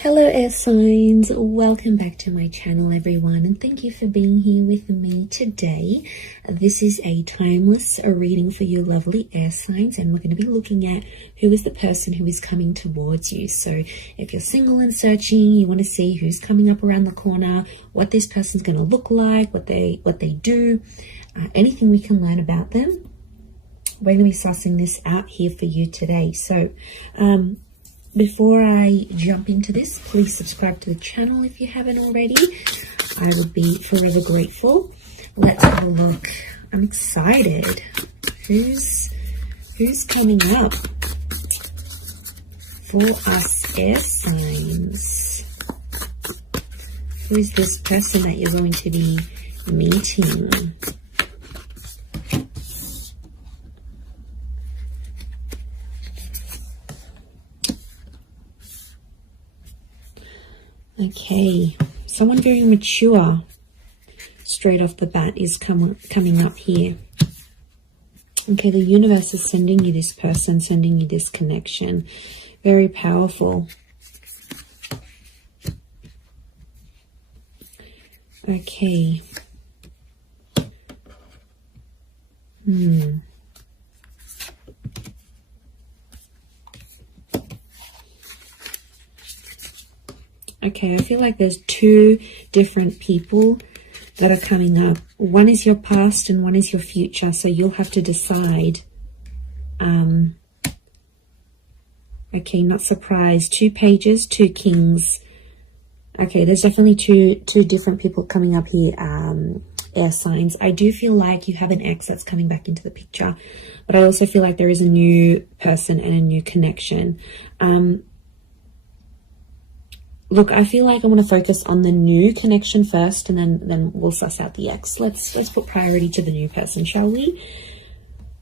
Hello air signs, welcome back to my channel everyone, and thank you for being here with me today. This is a timeless reading for you lovely air signs, and we're going to be looking at who is the person who is coming towards you. So if you're single and searching, you want to see who's coming up around the corner, what this person's going to look like, what they do, anything we can learn about them. We're going to be sussing this out here for you today. So before I jump into this, please subscribe to the channel if you haven't already. I would be forever grateful. Let's have a look. I'm excited. Who's coming up for us air signs? Who is this person that you're going to be meeting? Okay, someone very mature straight off the bat is coming up here. Okay, the universe is sending you this person, sending you this connection. Very powerful. Okay. Okay, I feel like there's two different people that are coming up. One is your past and one is your future. So you'll have to decide. Okay, not surprised. 2 pages, 2 kings. Okay, there's definitely two different people coming up here, air signs. I do feel like you have an ex that's coming back into the picture. But I also feel like there is a new person and a new connection. Look, I feel like I want to focus on the new connection first, and then we'll suss out the ex. Let's put priority to the new person, shall we?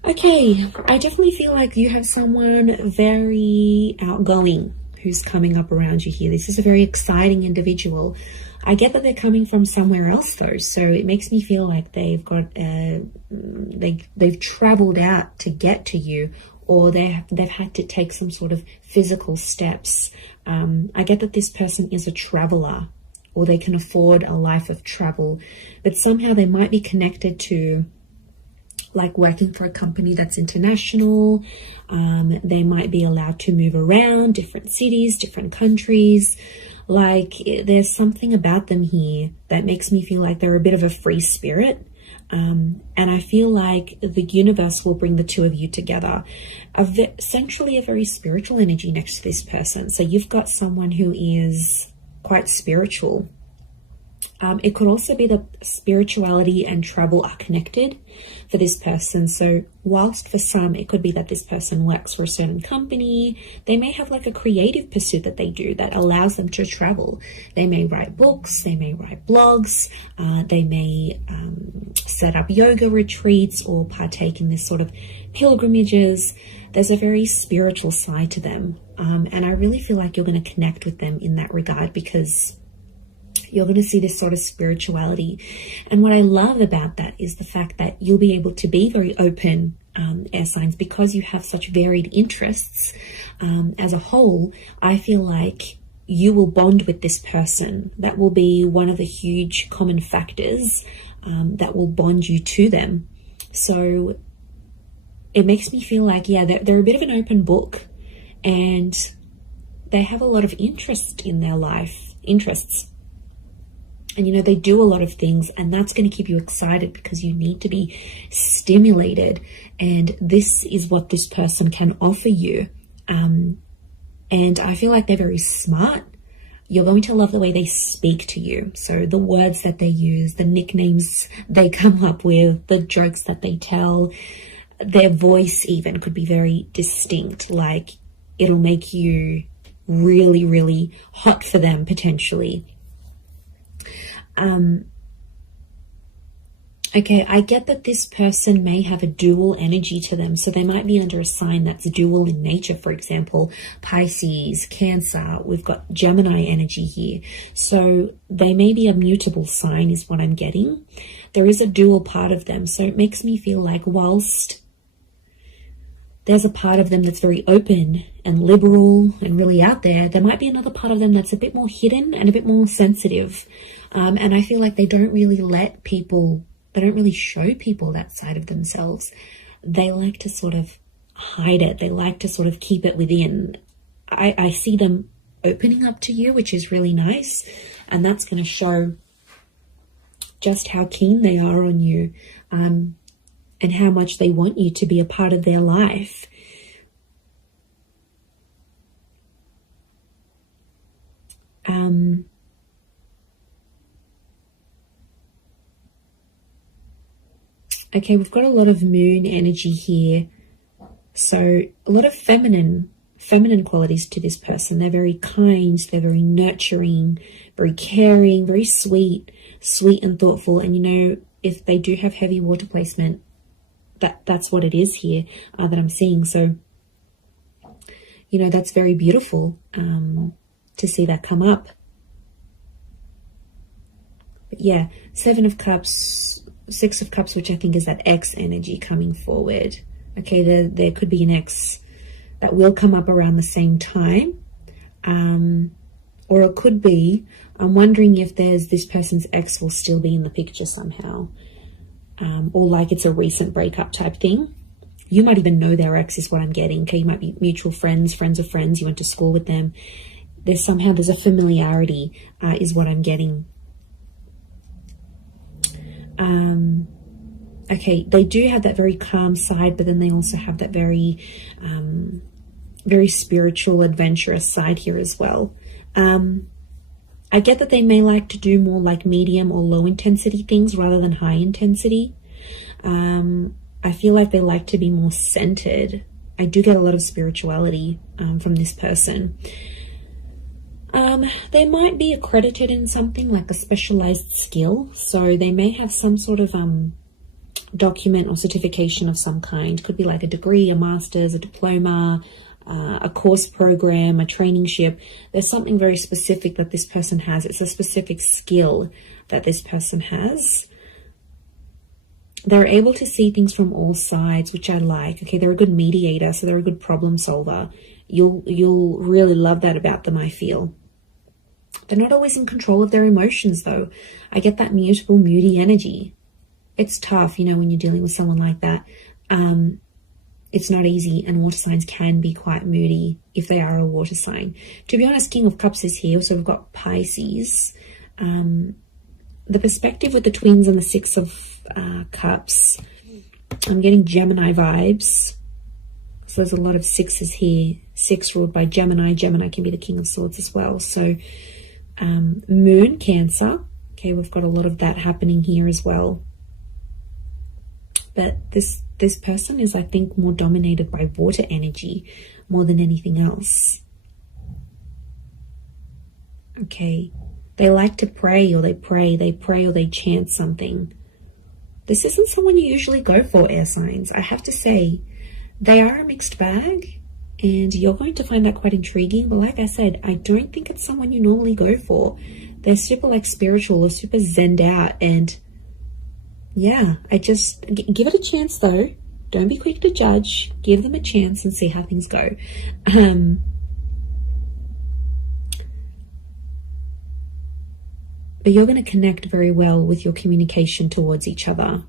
Okay, I definitely feel like you have someone very outgoing who's coming up around you here. This is a very exciting individual. I get that they're coming from somewhere else though, so it makes me feel like they've got they've traveled out to get to you, or they've had to take some sort of physical steps. I get that this person is a traveler, or they can afford a life of travel, but somehow they might be connected to like working for a company that's international. They might be allowed to move around different cities, different countries. Like there's something about them here that makes me feel like they're a bit of a free spirit. And I feel like the universe will bring the two of you together. Essentially a very spiritual energy next to this person. So you've got someone who is quite spiritual. It could also be that spirituality and travel are connected for this person. So whilst for some, it could be that this person works for a certain company, they may have like a creative pursuit that they do that allows them to travel. They may write books, they may write blogs, they may set up yoga retreats or partake in this sort of pilgrimages. There's a very spiritual side to them. And I really feel like you're going to connect with them in that regard, because you're going to see this sort of spirituality. And what I love about that is the fact that you'll be able to be very open, air signs, because you have such varied interests. As a whole, I feel like you will bond with this person. That will be one of the huge common factors that will bond you to them. So it makes me feel like, yeah, they're a bit of an open book, and they have a lot of interest in their life, interests. And, you know, they do a lot of things, and that's going to keep you excited because you need to be stimulated. And this is what this person can offer you. And I feel like they're very smart. You're going to love the way they speak to you. So the words that they use, the nicknames they come up with, the jokes that they tell, their voice even could be very distinct. Like it'll make you really, really hot for them potentially. Okay, I get that this person may have a dual energy to them. So they might be under a sign that's dual in nature. For example, Pisces, Cancer, we've got Gemini energy here. So they may be a mutable sign is what I'm getting. There is a dual part of them. So it makes me feel like whilst there's a part of them that's very open and liberal and really out there. There might be another part of them that's a bit more hidden and a bit more sensitive. And I feel like they don't really show people that side of themselves. They like to sort of hide it. They like to sort of keep it within. I see them opening up to you, which is really nice. And that's going to show just how keen they are on you, and how much they want you to be a part of their life. Okay, we've got a lot of moon energy here. So a lot of feminine qualities to this person. They're very kind, they're very nurturing, very caring, very sweet and thoughtful. And you know, if they do have heavy water placement, that's what it is here that I'm seeing. So, you know, that's very beautiful to see that come up. But yeah, 7 of Cups, 6 of Cups, which I think is that ex energy coming forward. Okay, there could be an ex that will come up around the same time. Or it could be, I'm wondering if this person's ex will still be in the picture somehow. Or like it's a recent breakup type thing. You might even know their ex is what I'm getting. Okay, you might be mutual friends of friends. You went to school with them. There's a familiarity is what I'm getting. Okay, they do have that very calm side, but then they also have that very, very spiritual, adventurous side here as well. I get that they may like to do more like medium or low intensity things rather than high intensity. I feel like they like to be more centered. I do get a lot of spirituality from this person. They might be accredited in something like a specialized skill. So they may have some sort of document or certification of some kind. Could be like a degree, a master's, a diploma, a course program, a traineeship. There's something very specific that this person has. It's a specific skill that this person has. They're able to see things from all sides, which I like. Okay, they're a good mediator, so they're a good problem solver. You'll really love that about them, I feel. They're not always in control of their emotions, though. I get that mutable, moody energy. It's tough, you know, when you're dealing with someone like that. It's not easy, and water signs can be quite moody if they are a water sign. To be honest, King of Cups is here, so we've got Pisces. The perspective with the twins and the 6 of Cups, I'm getting Gemini vibes. So there's a lot of 6s here. 6 ruled by Gemini. Gemini can be the King of Swords as well. So Moon, Cancer. Okay, we've got a lot of that happening here as well. But this person is, I think, more dominated by water energy more than anything else. Okay. They like to pray, or they pray or they chant something. This isn't someone you usually go for, air signs. I have to say, they are a mixed bag, and you're going to find that quite intriguing. But like I said, I don't think it's someone you normally go for. They're super like spiritual or super zenned out, and yeah, I just give it a chance though. Don't be quick to judge. Give them a chance and see how things go. But you're going to connect very well with your communication towards each other.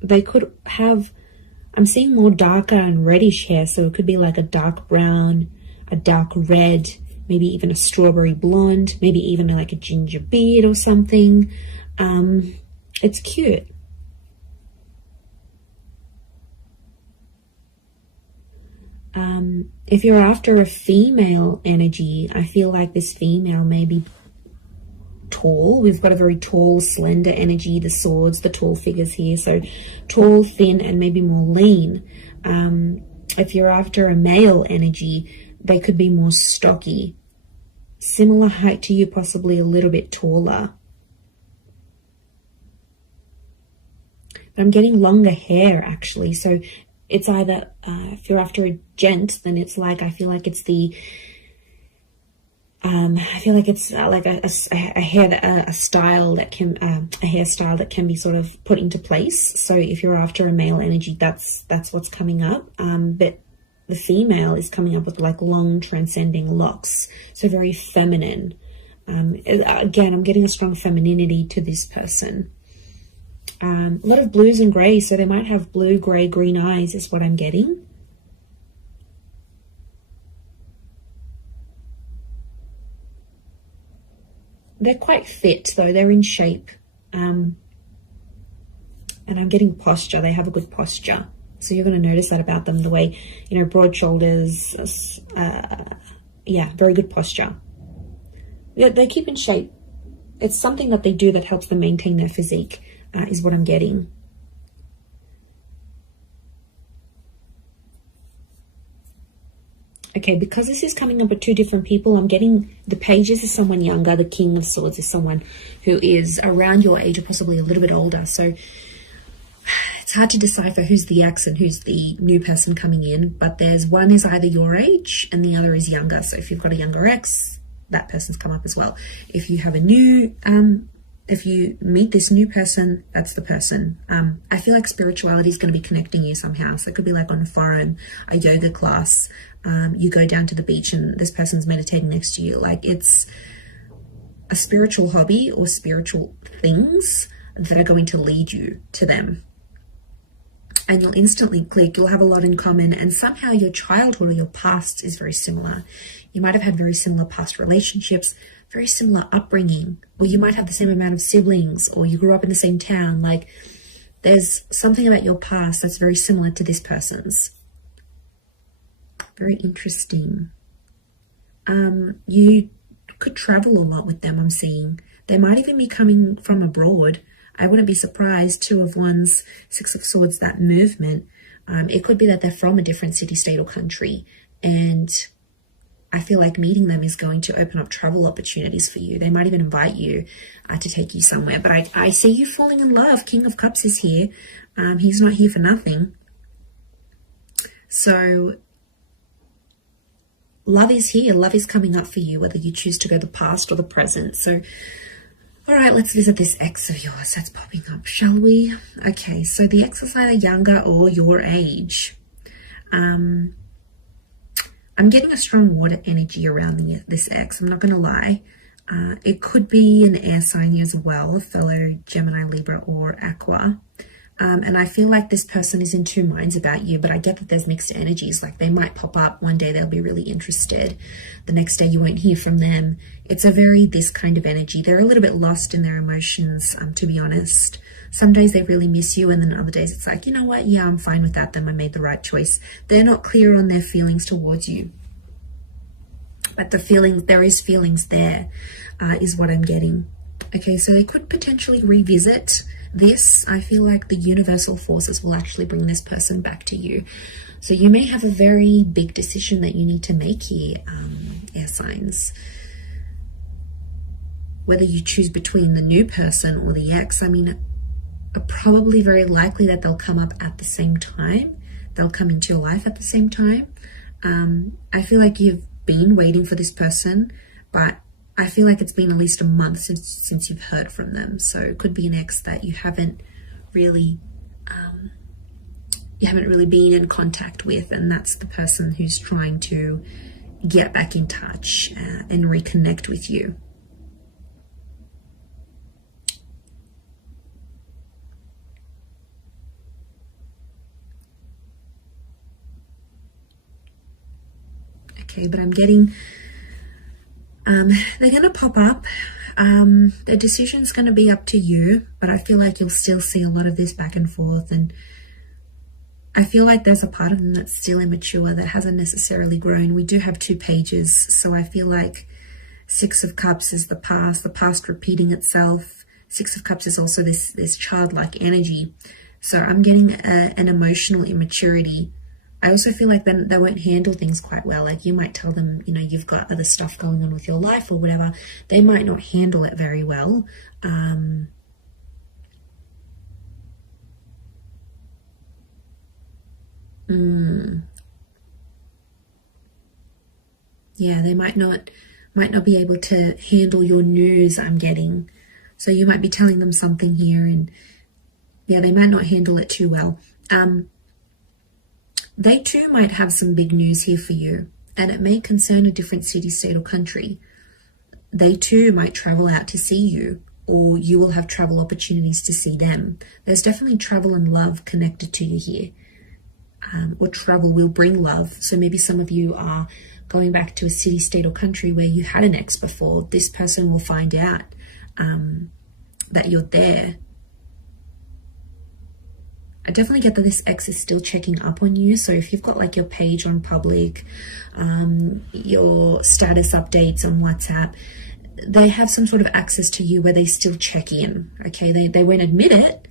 They could have, I'm seeing more darker and reddish hair, so it could be like a dark brown, a dark red, maybe even a strawberry blonde, maybe even like a ginger beard or something. It's cute. If you're after a female energy, I feel like this female may be tall. We've got a very tall, slender energy, the swords, the tall figures here. So tall, thin, and maybe more lean. If you're after a male energy, they could be more stocky. Similar height to you, possibly a little bit taller. But I'm getting longer hair, actually. So it's either, if you're after a gent, then it's like, I feel like it's the I feel like it's like a style that can a hairstyle that can be sort of put into place. So if you're after a male energy, that's what's coming up. But the female is coming up with like long transcending locks, so very feminine. Again, I'm getting a strong femininity to this person. A lot of blues and greys, so they might have blue, grey, green eyes is what I'm getting. They're quite fit though, they're in shape. And I'm getting posture, they have a good posture. So you're going to notice that about them, the way, you know, broad shoulders, yeah, very good posture. Yeah, they keep in shape. It's something that they do that helps them maintain their physique, is what I'm getting. Okay, because this is coming up with two different people, I'm getting the pages is someone younger, the King of Swords is someone who is around your age or possibly a little bit older. So it's hard to decipher who's the ex and who's the new person coming in, but there's one is either your age and the other is younger. So if you've got a younger ex, that person's come up as well. If you have a new, if you meet this new person, that's the person. I feel like spirituality is going to be connecting you somehow. So it could be like on a forum, a yoga class. You go down to the beach and this person's meditating next to you. Like it's a spiritual hobby or spiritual things that are going to lead you to them. And you'll instantly click, you'll have a lot in common, and somehow your childhood or your past is very similar. You might have had very similar past relationships, very similar upbringing, or you might have the same amount of siblings, or you grew up in the same town. Like there's something about your past that's very similar to this person's. Very interesting. You could travel a lot with them, I'm seeing. They might even be coming from abroad. I wouldn't be surprised. Two of Wands, Six of Swords, that movement. It could be that they're from a different city, state, or country. And I feel like meeting them is going to open up travel opportunities for you. They might even invite you to take you somewhere. But I see you falling in love. King of Cups is here. He's not here for nothing. So love is here. Love is coming up for you, whether you choose to go the past or the present. So all right, let's visit this ex of yours that's popping up, shall we? Okay, so the ex is either younger or your age. I'm getting a strong water energy around this ex, I'm not going to lie. It could be an air sign as well, a fellow Gemini, Libra, or Aqua. And I feel like this person is in two minds about you, but I get that there's mixed energies. Like they might pop up one day, they'll be really interested. The next day you won't hear from them. It's a very this kind of energy. They're a little bit lost in their emotions, to be honest. Some days they really miss you, and then other days it's like, you know what? Yeah, I'm fine with that. Then I made the right choice. They're not clear on their feelings towards you. But the feeling, there is feelings there, is what I'm getting. Okay, so they could potentially revisit this. I feel like the universal forces will actually bring this person back to you. So you may have a very big decision that you need to make here, air signs. Whether you choose between the new person or the ex, I mean, probably very likely that they'll come up at the same time. They'll come into your life at the same time. I feel like you've been waiting for this person, but I feel like it's been at least a month since you've heard from them. So it could be an ex that you haven't really been in contact with, and that's the person who's trying to get back in touch and reconnect with you. Okay, but I'm getting they're going to pop up. The decision's going to be up to you, but I feel like you'll still see a lot of this back and forth, and I feel like there's a part of them that's still immature, that hasn't necessarily grown. We do have two pages, so I feel like Six of Cups is the past repeating itself. Six of Cups is also this childlike energy. So I'm getting an emotional immaturity. I also feel like then they won't handle things quite well. Like you might tell them, you know, you've got other stuff going on with your life or whatever. They might not handle it very well. Yeah, they might not might not be able to handle your news, I'm getting. So you might be telling them something here and yeah, they might not handle it too well. They too might have some big news here for you, and it may concern a different city, state, or country. They too might travel out to see you, or you will have travel opportunities to see them. There's definitely travel and love connected to you here. Or travel will bring love. So maybe some of you are going back to a city, state, or country where you had an ex before. This person will find out that you're there. I definitely get that this ex is still checking up on you. So if you've got like your page on public, your status updates on WhatsApp, they have some sort of access to you where they still check in. Okay, they won't admit it,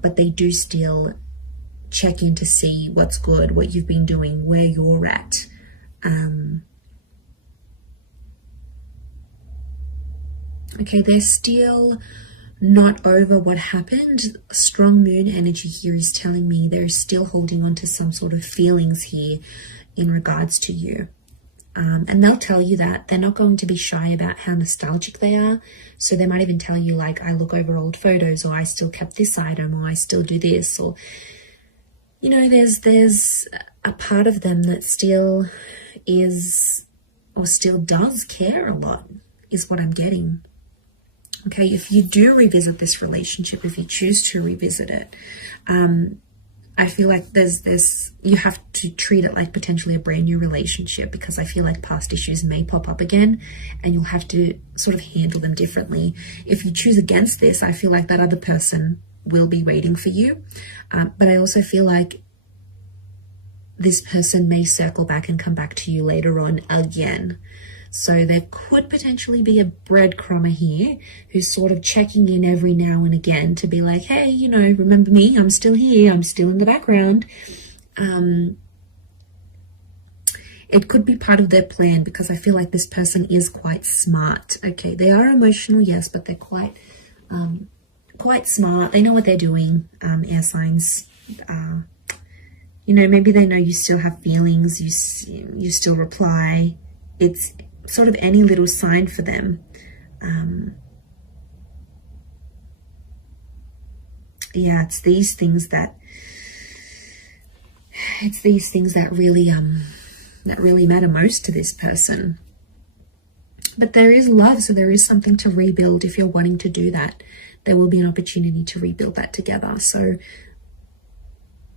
but they do still check in to see what's good, what you've been doing, where you're at. Okay, they're still not over what happened. Strong moon energy here is telling me they're still holding on to some sort of feelings here in regards to you. And they'll tell you that. They're not going to be shy about how nostalgic they are. So they might even tell you like, I look over old photos, or I still kept this item, or I still do this, or, you know, there's a part of them that still is, or still does care a lot, is what I'm getting. Okay, if you do revisit this relationship, if you choose to revisit it, I feel like you have to treat it like potentially a brand new relationship, because I feel like past issues may pop up again and you'll have to sort of handle them differently. If you choose against this, I feel like that other person will be waiting for you. But I also feel like this person may circle back and come back to you later on again. So there could potentially be a breadcrumber here who's sort of checking in every now and again to be like, hey, you know, remember me? I'm still here. I'm still in the background. It could be part of their plan, because I feel like this person is quite smart. Okay, they are emotional, yes, but they're quite smart. They know what they're doing. Air signs. You know, maybe they know you still have feelings. You still reply. It's sort of any little sign for them. Yeah, it's these things that really matter most to this person. But there is love, so there is something to rebuild. If you're wanting to do that, there will be an opportunity to rebuild that together. So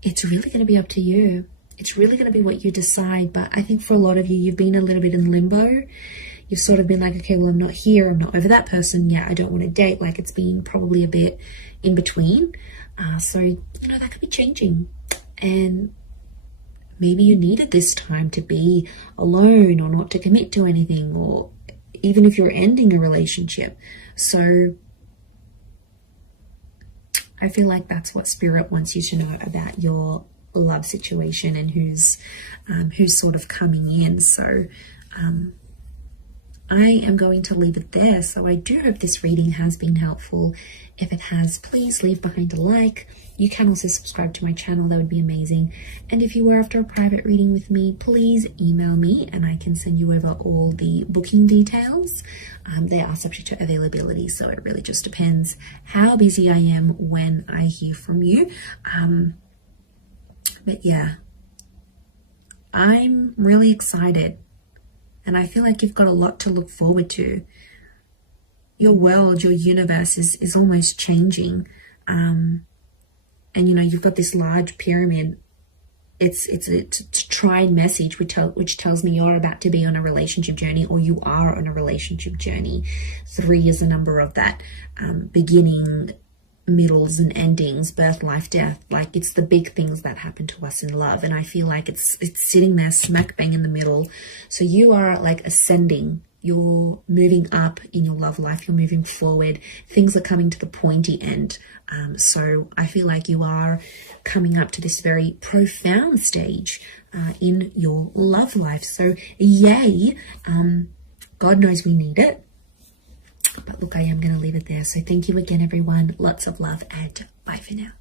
it's really going to be up to you. It's really going to be what you decide. But I think for a lot of you, you've been a little bit in limbo. You've sort of been like, okay, well, I'm not here. I'm not over that person. Yeah, I don't want to date. Like, it's been probably a bit in between. So, you know, that could be changing. And maybe you needed this time to be alone, or not to commit to anything, or even if you're ending a relationship. So I feel like that's what Spirit wants you to know about your love situation and who's sort of coming in. So I am going to leave it there. So I do hope this reading has been helpful. If it has, please leave behind a like. You can also subscribe to my channel. That would be amazing. And if you were after a private reading with me, please email me and I can send you over all the booking details. They are subject to availability, so it really just depends how busy I am when I hear from you. But yeah, I'm really excited, and I feel like you've got a lot to look forward to. Your world, your universe is almost changing. And you know, you've got this large pyramid. It's a tried message which tells me you're about to be on a relationship journey, or you are on a relationship journey. 3 is a number of that, beginning, middles and endings, birth, life, death. Like, it's the big things that happen to us in love, and I feel like it's sitting there smack bang in the middle. So you are like ascending. You're moving up in your love life. You're moving forward. Things are coming to the pointy end. So I feel like you are coming up to this very profound stage in your love life. So yay. God knows we need it. But look, I am going to leave it there. So thank you again, everyone. Lots of love, and bye for now.